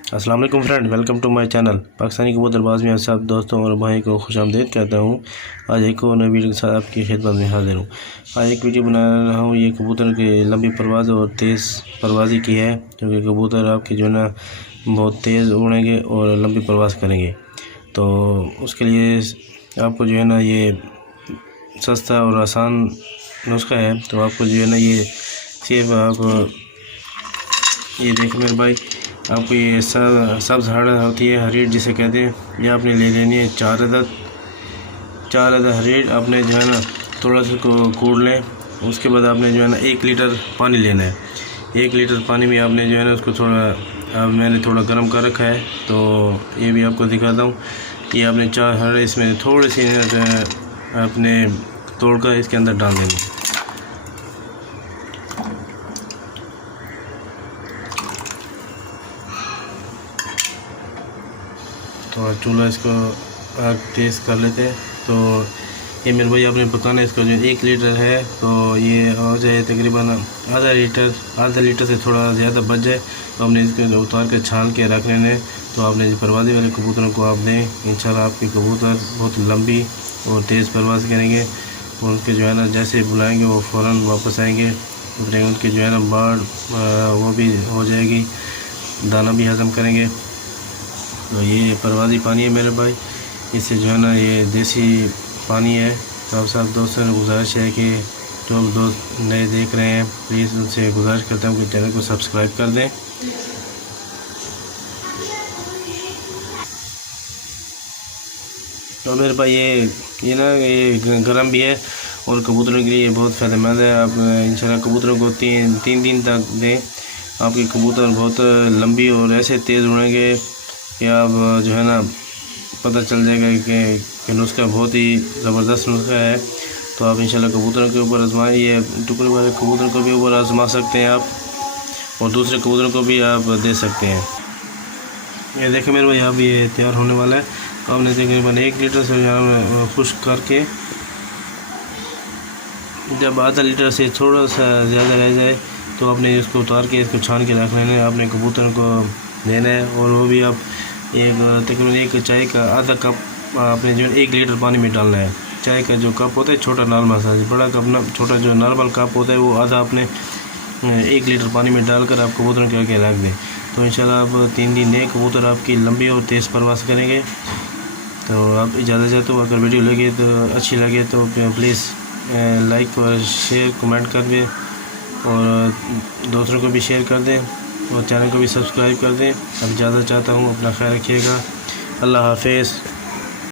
अस्सलाम वालेकुम friend, welcome to my channel. Pakistani कबूतरबाज में सब दोस्तों और भाई को खुशामदीद कहता हूँ। आज एक और नई वीडियो के साथ आपकी खिदमत में हाजिर हूँ। आज एक वीडियो बना रहा हूँ, ये कबूतर की लंबी परवाज़ और तेज़ परवाज़ी की है, क्योंकि कबूतर आपके जो है ना बहुत तेज़ उड़ेंगे और लंबी परवाज़ करेंगे। तो उसके लिए आपको जो है ना ये सस्ता और आसान नुस्खा है। तो आपको जो है ना ये सिर्फ आप ये देखें मेरे भाई, आपको ये सब्ज़ हड़ होती है, हरीट जिसे कहते हैं, ये आपने ले लेनी है 4 अदद हरीट। आपने जो है ना थोड़ा सा को कूट लें। उसके बाद आपने जो है ना 1 लीटर पानी लेना है। 1 लीटर पानी में आपने जो है ना उसको मैंने थोड़ा गर्म कर रखा है, तो ये भी आपको दिखाता हूँ। ये आपने 4 हरे इसमें थोड़ी सी आपने तोड़कर इसके अंदर डाल देंगे। तो चूल्हा इसको आग तेज़ कर लेते हैं। तो ये मेरे भाई आपने पकाना है इसका जो 1 लीटर है, तो ये हो जाए तकरीबन आधा लीटर से थोड़ा ज़्यादा बच जाए, तो आपने इसको उतार के छान के रख लेने। तो आपने परवाज़ी वाले कबूतरों को आप दें, इंशाल्लाह आपके कबूतर बहुत लंबी और तेज़ परवाज़ करेंगे और उनके जो है ना जैसे बुलाएंगे वो फ़ौरन वापस आएंगे। उनके जो है ना बाढ़ वो भी हो जाएगी, दाना भी हज़म करेंगे। तो ये परवाज़ी पानी है मेरे भाई, इससे जो है ना ये देसी पानी है। तो आप सब दोस्तों ने गुजारिश है कि जो दोस्त नए देख रहे हैं प्लीज़ उनसे गुजारिश करता हूँ कि चैनल को सब्सक्राइब कर दें। तो मेरे भाई ये ना ये गर्म भी है और कबूतरों के लिए बहुत फ़ायदेमंद है। आप इंशाल्लाह कबूतरों को तीन दिन तक दें, आपके कबूतर बहुत लंबी और ऐसे तेज़ उड़ेंगे कि आप जो है ना पता चल जाएगा कि नुस्खा बहुत ही ज़बरदस्त नुस्खा है। तो आप इंशाल्लाह कबूतरों के ऊपर आजमाएं, ये टुकड़े वाले कबूतरों को भी ऊपर आजमा सकते हैं आप, और दूसरे कबूतरों को भी आप दे सकते हैं। ये देखें मेरे भाई, अब ये तैयार होने वाला है। तो आपने तकरीबन 1 लीटर से खुश्क करके, जब आधा लीटर से थोड़ा सा ज़्यादा रह जाए तो आपने इसको उतार के इसको छान के रख लेना है, आपने कबूतरों को देना है। और वो भी आप तकरीबन 1 चाय का आधा कप आपने जो 1 लीटर पानी में डालना है। चाय का जो कप होता है छोटा नॉर्मल साइज, बड़ा कप ना, छोटा जो नॉर्मल कप होता है वो आधा आपने 1 लीटर पानी में डालकर आप कबूतरों के आगे रख दें। तो इंशाल्लाह अब 3 दिन नए कबूतर आपकी लंबी और तेज़ परवाज़ करेंगे। तो आप इजाज़त चाहते हो, अगर वीडियो लगे तो अच्छी लगे तो प्लीज़ लाइक और शेयर कमेंट कर दें और दूसरों को भी शेयर कर दें और चैनल को भी सब्सक्राइब कर दें। अब इजाज़त चाहता हूँ, अपना ख्याल रखिएगा। अल्लाह हाफ़िज़।